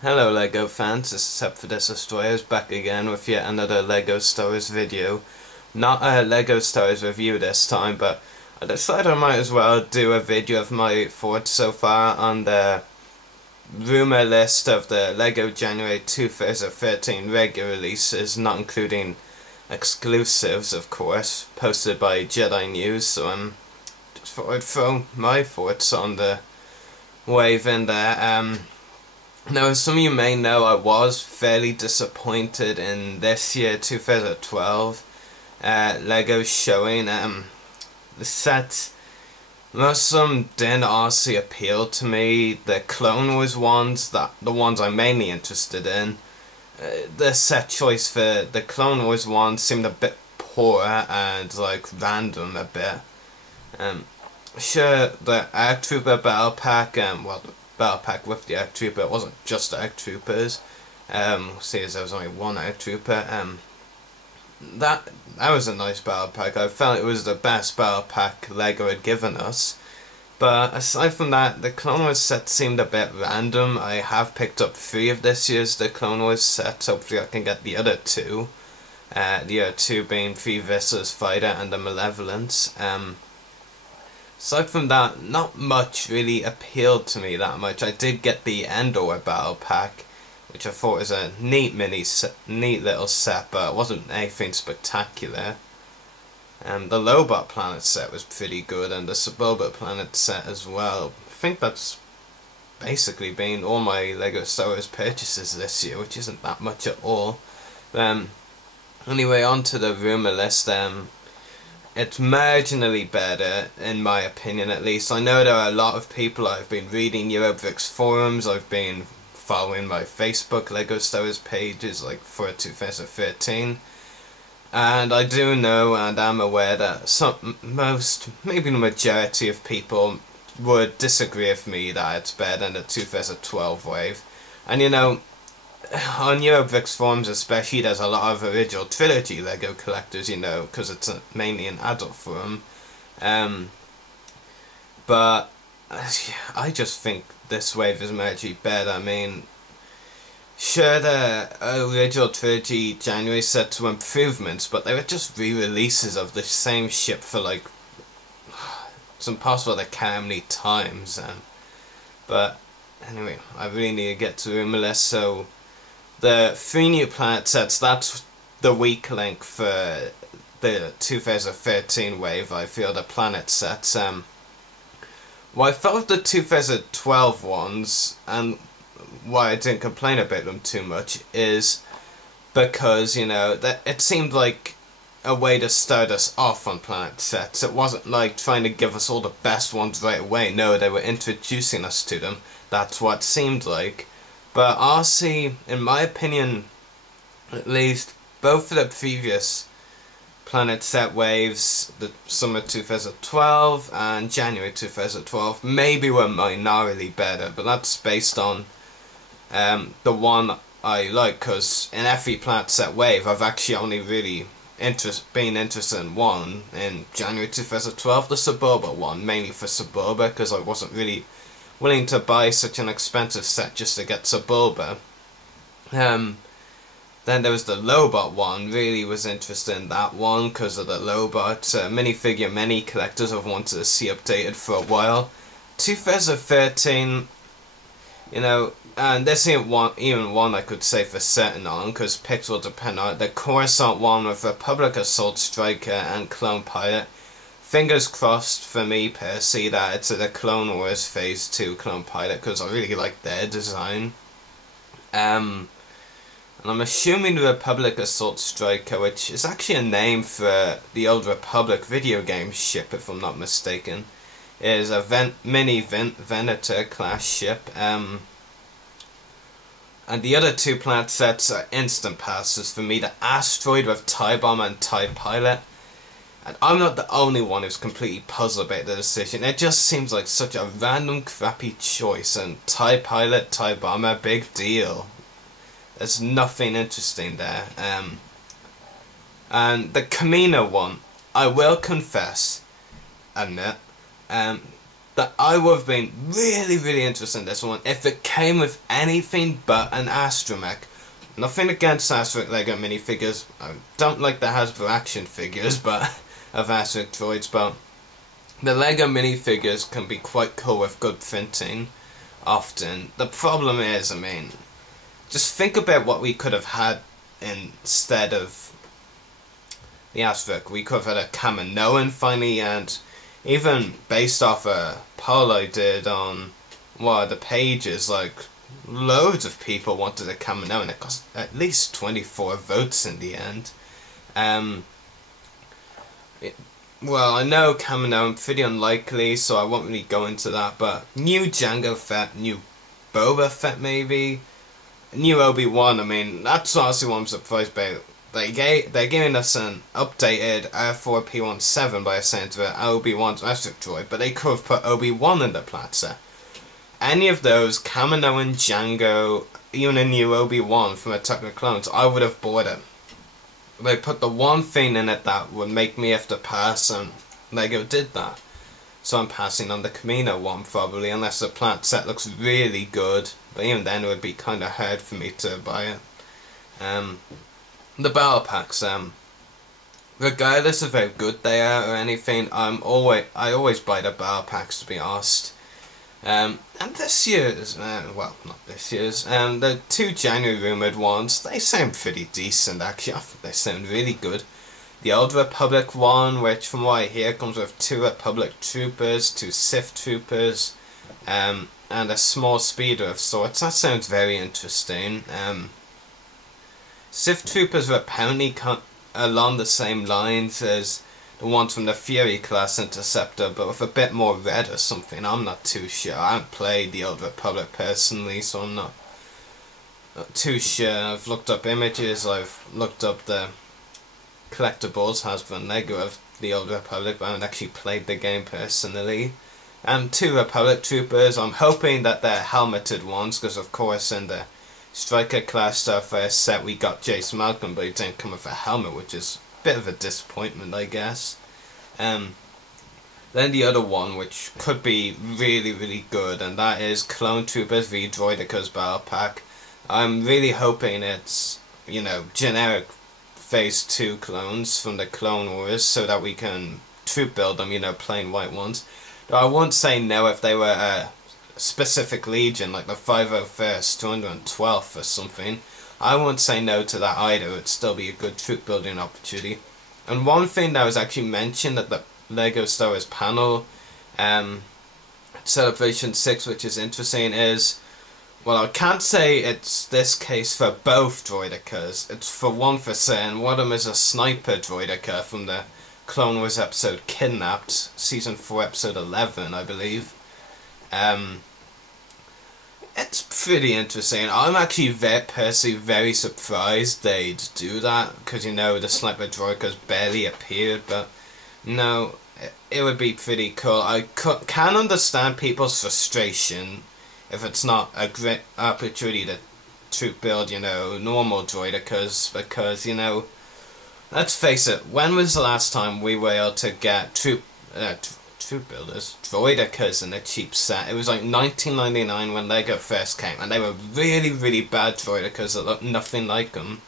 Hello LEGO fans, except for this Destroyers, back again with yet another LEGO Star Wars video. Not a LEGO Star Wars review this time, but I decided I might as well do a video of my thoughts so far on the rumour list of the LEGO January 2013 regular releases, not including exclusives of course, posted by Jedi News, so just thought I'd throw my thoughts on the wave in there. Now, as some of you may know, I was fairly disappointed in this year, 2012, LEGO showing. The sets, most of them didn't honestly appeal to me. The Clone Wars ones, the ones I'm mainly interested in, the set choice for the Clone Wars one seemed a bit poor and like random a bit. Sure, the Arc Trooper Battle Pack, well, the Battle Pack with the Arc Trooper, it wasn't just Arc Troopers. See, as there was only one Arc Trooper. That was a nice Battle Pack. I felt it was the best Battle Pack LEGO had given us. But aside from that, the Clone Wars set seemed a bit random. I have picked up 3 of this year's The Clone Wars sets. Hopefully I can get the other 2. The other 2 being Free Vistas Fighter and the Malevolence. Aside from that, not much really appealed to me that much. I did get the Endor Battle Pack, which I thought was a neat little set, but it wasn't anything spectacular. The Lobot Planet set was pretty good, and the Suburban Planet set as well. I think that's basically been all my LEGO Star Wars purchases this year, which isn't that much at all. Anyway, on to the rumour list. It's marginally better, in my opinion at least. I know there are a lot of people. I've been reading Eurobricks forums, I've been following my Facebook LEGO Star Wars pages like for 2013. And I do know and am aware that maybe the majority of people would disagree with me that it's better than the 2012 wave. And you know, on Eurobricks forums especially, there's a lot of original trilogy LEGO collectors, you know, because it's mainly an adult forum. But I just think this wave is marginally better. I mean, sure, the original trilogy January sets were improvements, but they were just re-releases of the same ship for like, it's impossible to count how many times. But anyway, I really need to get to rumour list, so the 3 new planet sets, that's the weak link for the 2013 wave, I feel, the planet sets. What I felt with the 2012 ones, and why I didn't complain about them too much, is because, you know, that it seemed like a way to start us off on planet sets. It wasn't like trying to give us all the best ones right away. No, they were introducing us to them. That's what it seemed like. But honestly, in my opinion, at least, both of the previous planet set waves, the summer 2012 and January 2012, maybe were minorly better, but that's based on the one I like, because in every planet set wave, I've actually only really been interested in one, in January 2012, the Suburba one, mainly for Suburba, because I wasn't really willing to buy such an expensive set just to get Suburba. Then there was the Lobot one. Really was interested in that one because of the Lobot minifigure many collectors have wanted to see updated for a while. 2013, you know, and this ain't even one I could say for certain on, because picks will depend on it. The Coruscant one with Republic Assault Striker and Clone Pilot. Fingers crossed for me personally that it's the Clone Wars Phase 2 Clone Pilot, because I really like their design. And I'm assuming the Republic Assault Striker, which is actually a name for the Old Republic video game ship if I'm not mistaken, is a mini Venator class ship. And the other 2 planet sets are instant passes for me. The Asteroid with TIE Bomber and TIE Pilot. And I'm not the only one who's completely puzzled about the decision. It just seems like such a random crappy choice, and TIE Pilot, TIE Bomber, big deal. There's nothing interesting there. And the Camino one, I will confess, admit, that I would have been really interested in this one if it came with anything but an astromech. Nothing against Asterix Lego minifigures. I don't like the Hasbro action figures but of Asterix droids, but the Lego minifigures can be quite cool with good printing often. The problem is, I mean, just think about what we could have had instead of the Asterix. We could have had a Kaminoan finally, and even based off a poll I did on one of the pages, like, loads of people wanted a Kaminoan, and it cost at least 24 votes in the end. Well, I know Kaminoan pretty unlikely, so I won't really go into that, but new Jango Fett, new Boba Fett maybe, new Obi-Wan, I mean, that's honestly what I'm surprised about. They're giving us an updated R4P17 by a center of Obi-Wan's Master Droid, but they could have put Obi-Wan in the Plaza. Any of those, Kaminoan, Jango, even a new Obi-Wan from Attack of the Clones, I would have bought it. They put the one thing in it that would make me have to pass, and Lego did that. So I'm passing on the Kamino one probably, unless the plant set looks really good. But even then it would be kind of hard for me to buy it. The battle packs, regardless of how good they are or anything, I always buy the battle packs, to be honest. And this year's, well, not this year's, the 2 January rumoured ones, they sound pretty decent actually. I think they sound really good. The Old Republic one, which from what I hear comes with 2 Republic troopers, 2 Sith troopers, and a small speeder of sorts. That sounds very interesting. Sith troopers are apparently along the same lines as the ones from the Fury class Interceptor, but with a bit more red or something. I'm not too sure. I haven't played the Old Republic personally, so I'm not too sure. I've looked up images, I've looked up the collectibles Hasbro and Lego of the Old Republic, but I haven't actually played the game personally. And 2 Republic troopers, I'm hoping that they're helmeted ones, because of course in the Striker class Starfire set we got Jace Malcolm, but he didn't come with a helmet, which is a bit of a disappointment, I guess. Then the other one, which could be really good, and that is Clone Troopers v Droidekas Battle Pack. I'm really hoping it's, you know, generic Phase 2 clones from the Clone Wars, so that we can troop build them, you know, plain white ones. Though I wouldn't say no if they were a specific legion, like the 501st, 212th or something. I wouldn't say no to that either. It would still be a good troop building opportunity. And one thing that was actually mentioned at the LEGO Star Wars panel, Celebration 6, which is interesting, is, well, I can't say it's this case for both droidekas. It's for one for certain. One of them is a sniper droideka from the Clone Wars episode Kidnapped, Season 4, Episode 11, I believe. It's pretty interesting. I'm actually personally very surprised they'd do that, because, you know, the sniper droidekas barely appeared, but no, it would be pretty cool. I can understand people's frustration if it's not a great opportunity to troop build, you know, normal droidekas, because, you know, let's face it, when was the last time we were able to get troop builders, droidekas in a cheap set? It was like 1999 when Lego first came, and they were really bad droidekas that looked nothing like them.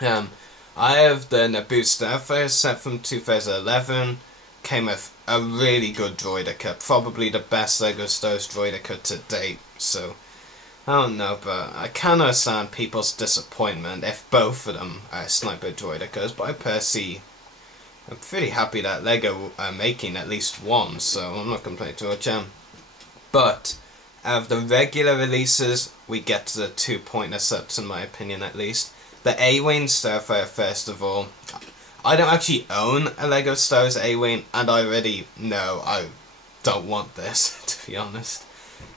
I have the Naboo Starfire set from 2011, came with a really good droideka, probably the best Lego Star Wars droideka to date, so I don't know, but I can understand people's disappointment if both of them are sniper droidekas, but I personally I'm pretty happy that Lego are making at least one, so I'm not complaining too much. But out of the regular releases, we get to the 2 pointer sets, in my opinion at least. The A-Wing Starfire, first of all. I don't actually own a Lego Star Wars A-Wing, and I already know I don't want this, to be honest.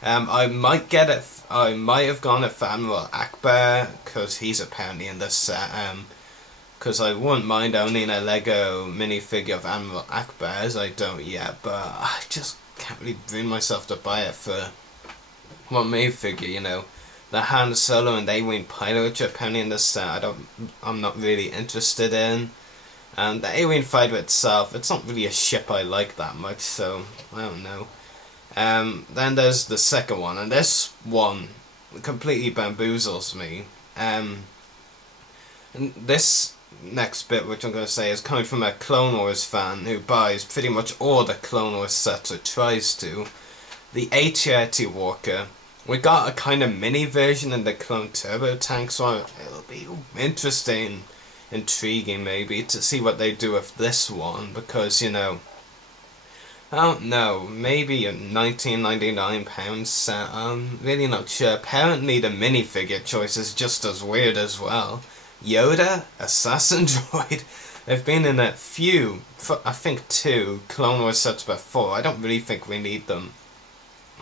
I might get it. I might have gone for Admiral Akbar, because he's apparently in this set. Because I wouldn't mind owning a Lego minifigure of Admiral Akbar, as I don't yet, but I just can't really bring myself to buy it for one minifigure, you know. The Han Solo and A-Wing pilot, which are apparently in this set, I'm not really interested in. And the A-Wing fighter itself, it's not really a ship I like that much, so I don't know. Then there's the second one, and this one completely bamboozles me. And this next bit, which I'm going to say, is coming from a Clone Wars fan who buys pretty much all the Clone Wars sets, or tries to. The AT-AT Walker. We got a kind of mini version in the Clone Turbo Tank, so it'll be interesting, intriguing maybe, to see what they do with this one, because, you know, I don't know, maybe a £19.99 set, I'm really not sure. Apparently the minifigure choice is just as weird as well. Yoda, Assassin Droid, they've been in a few, I think 2, Clone Wars sets before. I don't really think we need them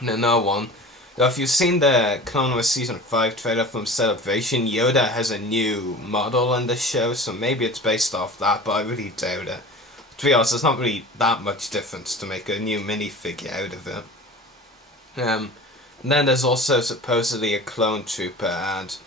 in another one. Though if you've seen the Clone Wars Season 5 trailer from Celebration, Yoda has a new model in the show, so maybe it's based off that, but I really doubt it. To be honest, there's not really that much difference to make a new minifigure out of it. And then there's also supposedly a Clone Trooper, and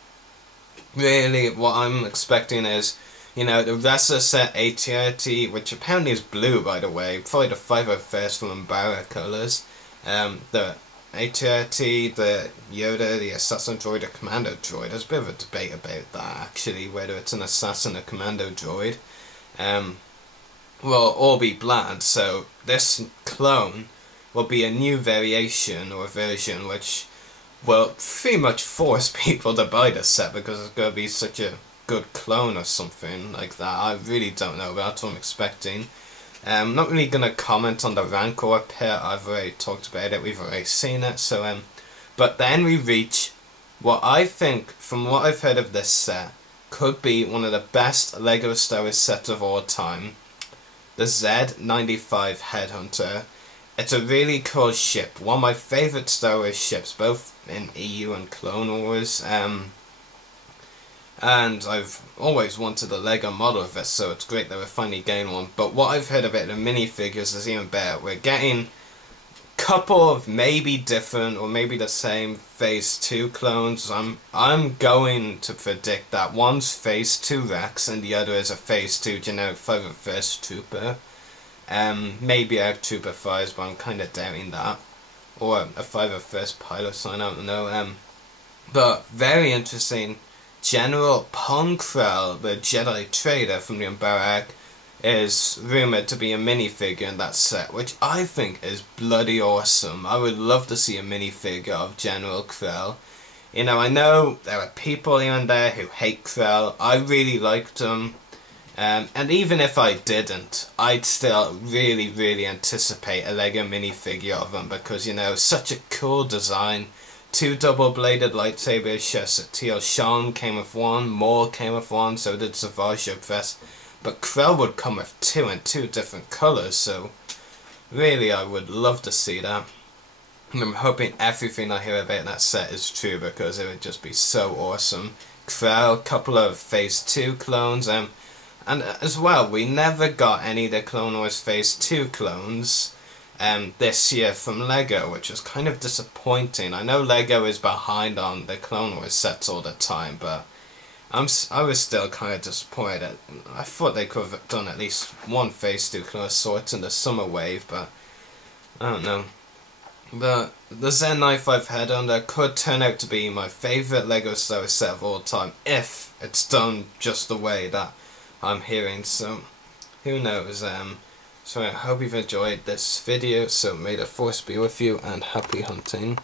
really what I'm expecting is, you know, the wrestler set AT-AT, which apparently is blue, by the way, probably the 501st from Umbara colours. The AT-AT, the Yoda, the Assassin Droid, the Commando Droid. There's a bit of a debate about that, actually, whether it's an Assassin or Commando Droid. Will all be bland, so this clone will be a new variation or version which will pretty much force people to buy this set because it's going to be such a good clone or something like that. I really don't know, but that's what I'm expecting. I'm not really going to comment on the Rancor pit, I've already talked about it, we've already seen it, so but then we reach what I think, from what I've heard of this set, could be one of the best LEGO Star Wars sets of all time. The Z95 Headhunter. It's a really cool ship, one of my favourite Star Wars ships, both in EU and Clone Wars, and I've always wanted a LEGO model of this, so it's great that we're finally getting one. But what I've heard about the minifigures is even better. We're getting a couple of maybe different or maybe the same Phase 2 clones. I'm going to predict that one's Phase 2 Rex and the other is a Phase 2 generic 501st Trooper. Maybe a Trooper Fires, but I'm kind of doubting that. Or a 501st Pilot Sign, I don't know. But very interesting. General Pon Krell, the Jedi Trader from the Umbara, is rumoured to be a minifigure in that set, which I think is bloody awesome. I would love to see a minifigure of General Krell. You know, I know there are people here and there who hate Krell. I really liked him. And even if I didn't, I'd still really anticipate a LEGO minifigure of him because, you know, such a cool design. 2 double-bladed lightsabers, Satele Shan came with one, Maul came with one, so did Savage Press. But Krell would come with 2 in 2 different colours, so really I would love to see that. And I'm hoping everything I hear about that set is true because it would just be so awesome. Krell, couple of Phase 2 clones, and as well, we never got any of the Clone Wars Phase 2 clones this year from LEGO, which is kind of disappointing. I know LEGO is behind on the Clone Wars sets all the time, but I was still kind of disappointed. I thought they could have done at least one Phase 2 clone sorts in the summer wave, but I don't know. But the Z95 Headhunter could turn out to be my favourite LEGO Star Wars set of all time if it's done just the way that I'm hearing, so who knows. So I hope you've enjoyed this video, so may the Force be with you and happy hunting.